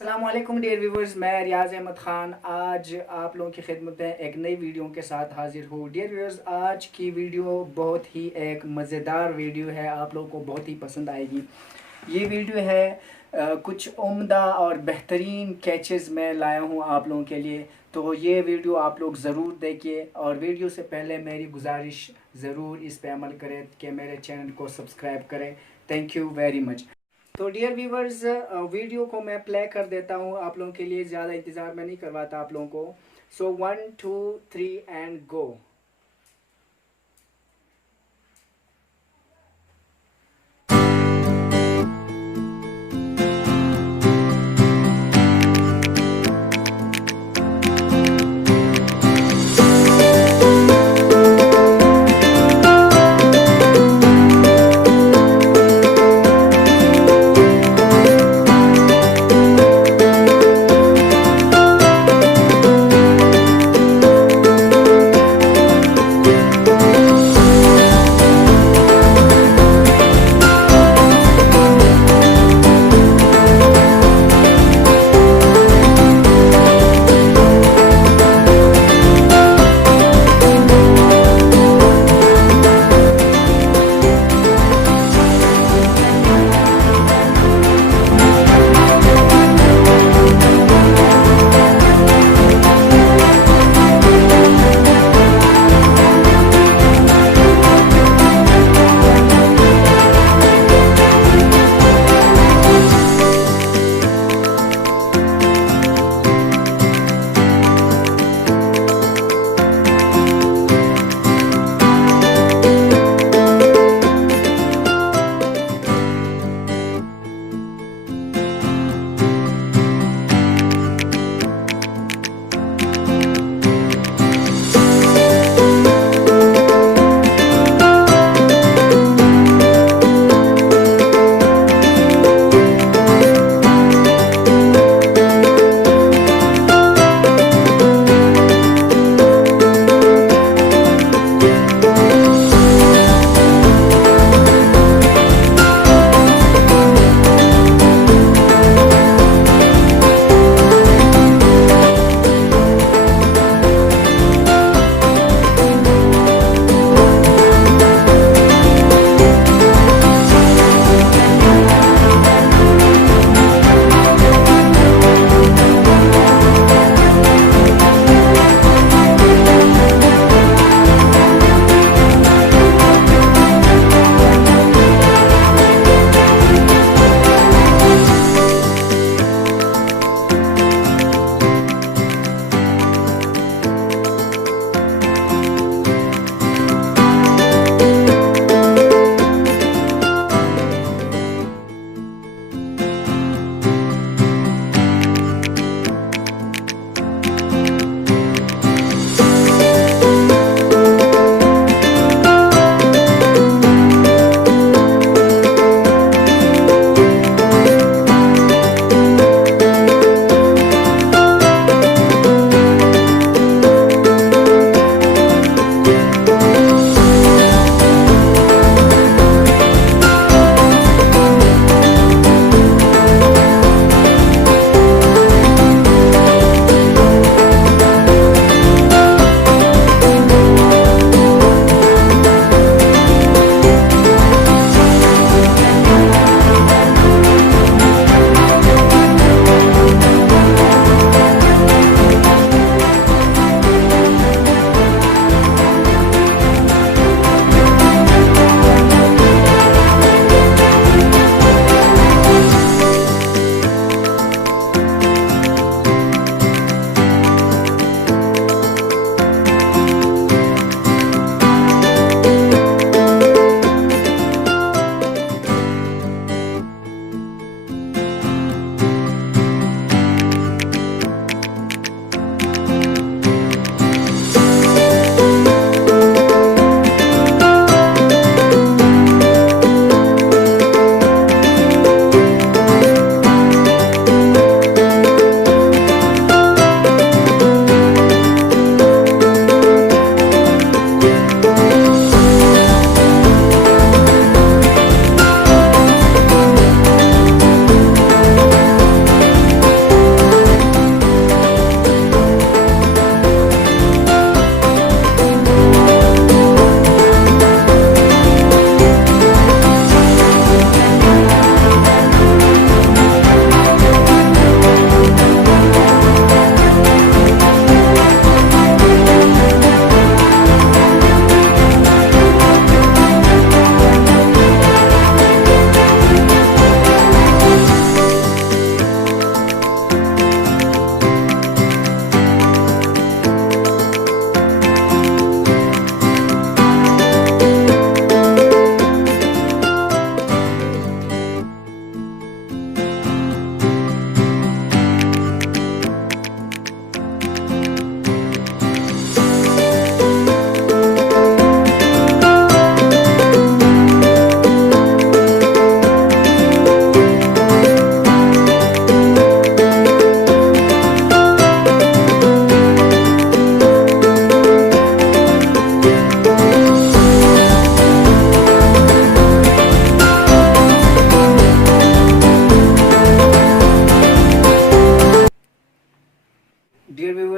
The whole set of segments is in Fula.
अस्सलाम वालेकुम dear viewers, मैं रियाज अहमद ख़ान आज आप लोगों की खिदमत में एक नई वीडियो के साथ हाजिर हूँ। डियर व्यूवर्स, आज की वीडियो बहुत ही एक मज़ेदार वीडियो है, आप लोगों को बहुत ही पसंद आएगी। ये वीडियो है कुछ उम्दा और बेहतरीन कैचेज़ मैं लाया हूँ आप लोगों के लिए, तो ये वीडियो आप लोग ज़रूर देखिए। और वीडियो से पहले मेरी गुजारिश ज़रूर इस पे अमल करें कि मेरे चैनल को सब्सक्राइब करें। Thank you very much. तो डियर व्यूवर्स, वीडियो को मैं प्ले कर देता हूँ आप लोगों के लिए, ज़्यादा इंतज़ार मैं नहीं करवाता आप लोगों को। सो 1 2 3 एंड गो।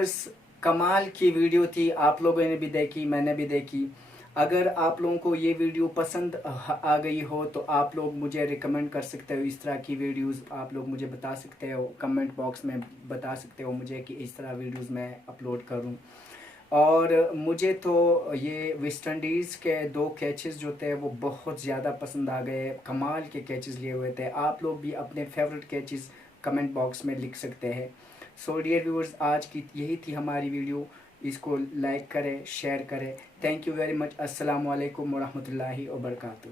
व्यूअर्स, कमाल की वीडियो थी, आप लोगों ने भी देखी, मैंने भी देखी। अगर आप लोगों को ये वीडियो पसंद आ गई हो तो आप लोग मुझे रिकमेंड कर सकते हो। इस तरह की वीडियोस आप लोग मुझे बता सकते हो, कमेंट बॉक्स में बता सकते हो मुझे कि इस तरह वीडियोस मैं अपलोड करूं। और मुझे तो ये वेस्ट इंडीज़ के 2 कैचेस जो थे वो बहुत ज़्यादा पसंद आ गए, कमाल के कैचेस लिए हुए थे। आप लोग भी अपने फेवरेट कैचेस कमेंट बॉक्स में लिख सकते हैं। सो डियर व्यूअर्स, आज की यही थी हमारी वीडियो। इसको लाइक करें, शेयर करें। Thank you very much. अस्सलाम वालेकुम वरहमतुल्लाहि वबरकातुहू।